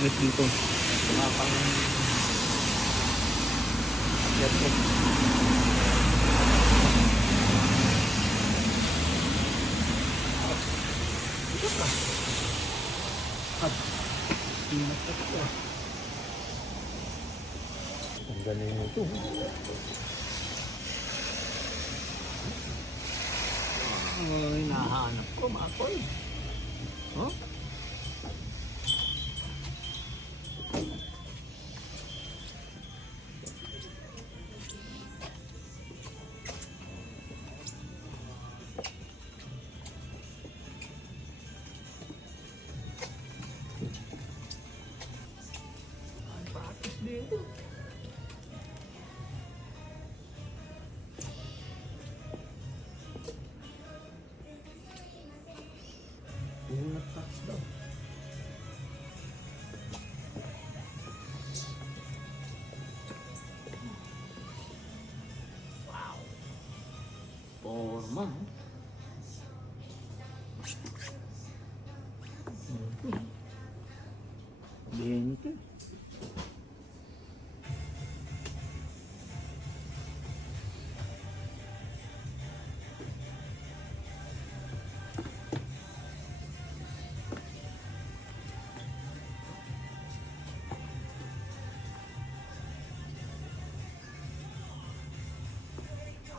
Dito. Pang ang galing ito. Ay, nahanap ko mga koy. Oh? Dito. Yung nag-touch daw. Wow. Forma. Bente.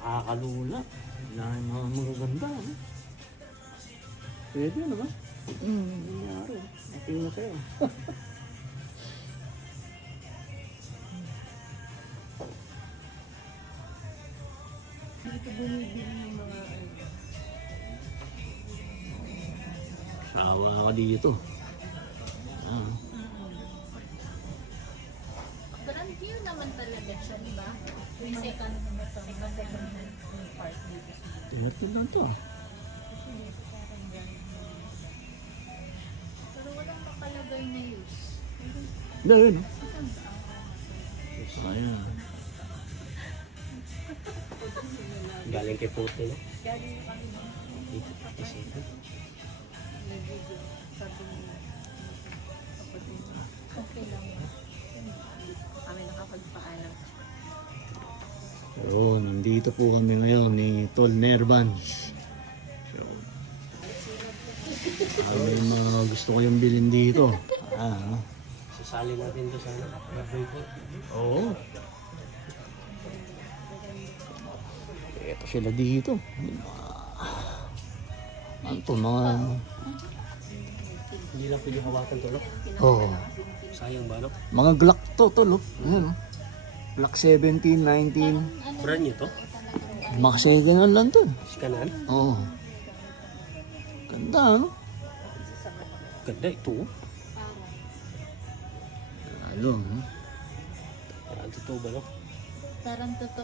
Nakakalula. Wala yung mga magaganda. Eh. Pwede naman. Nangyari. Nating na sa'yo. Dito bumibili ng mga Sawa ka dito. brand new naman talaga siya, di ba? Yung second hand part dito. Tinatid lang to. Pero walang makalagay na use. Hindi, yun. Ayan. Galing kay Putin, no? Galing kami mo. Isipin. Nag-video. Sabi niya, kapatid niya, okay lang. Kami nakapagpaalam. So, nandito po kami ngayon ni Tol Nervans. So, ano yung mga gusto ko yung bilhin dito? Sasali natin doon sa birthday ko. Oo. Ito sila dito. Ano to, mga... Hindi lang pwede hawakan to, no? Oo. Sayang ba, no? Mga Glock to, Tol. Ayan, oh. Glock 17, 19. Brand new to? Mga second hand lang to. Sikanan? Oo. Ganda, ano? Ganda ito. Ano, Parang totoo ba, no? Parang totoo.